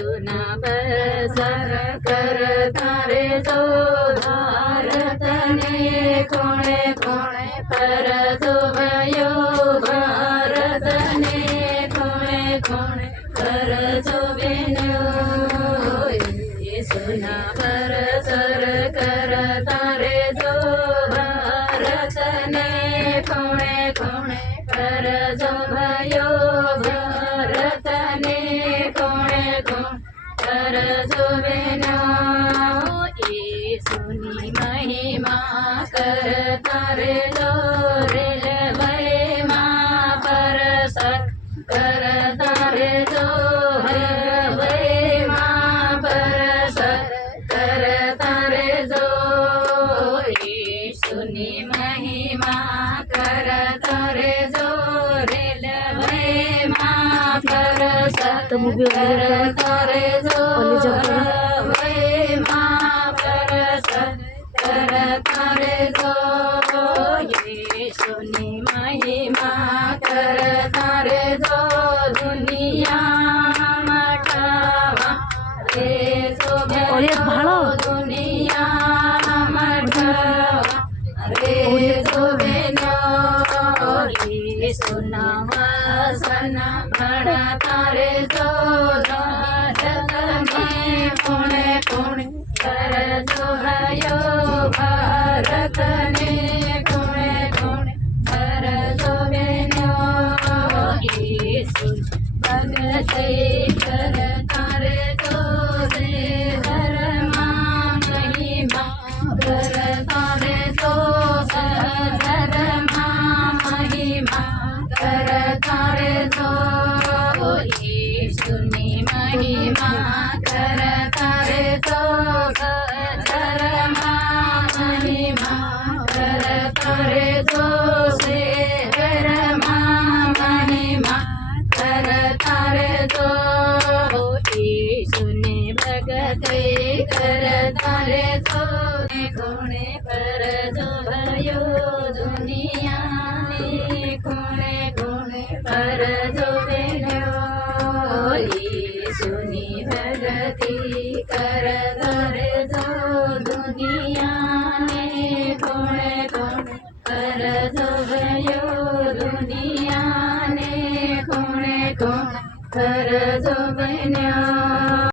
सुना बसर करता रे जो भारत ने कोणे कोणे पर जो भयो भारत ने कोणे कोणे पर जो बेनो सुना बसर करता रे जो भारत ने कोणे कोणे पर जो भयो भारत ने कोणे कोणे पर जो बेनो येसुनी महिमा करता रे जो रेलवे मां परसर करता रे जो रेलवे मां परसर करता रे जो येसुनी महिमा करता रे जो रेलवे मां परसर करता रे जो रेलवे मां परसर करता रे जो येसुनी महिमा करता रे जो दुनिया मटावा रे जो दुनिया मटावा रे जो बेनो येसुना वसन बढ़ता रे जो भारत में कोणे कोणे पर जो भयो भारत ने कोणे कोणे पर जो बेनो येसु भगते करता रे जो धर्मा महिमा करता रे जो धर्मा महिमा करता रे जो येसुनी महिमा करता रे जो धर्मा महिमा करता रे जो धर्मा महिमा करता रे जो येसुनी भगते करता रे जो कोणे पर जो भयो दुनिया ने कोणे कोणे पर जो बेनो येसुनी भगति करता रे जो दुनिया ने कोणे कोणे पर जो भयो दुनिया ने कोणे कोणे पर जो बेनो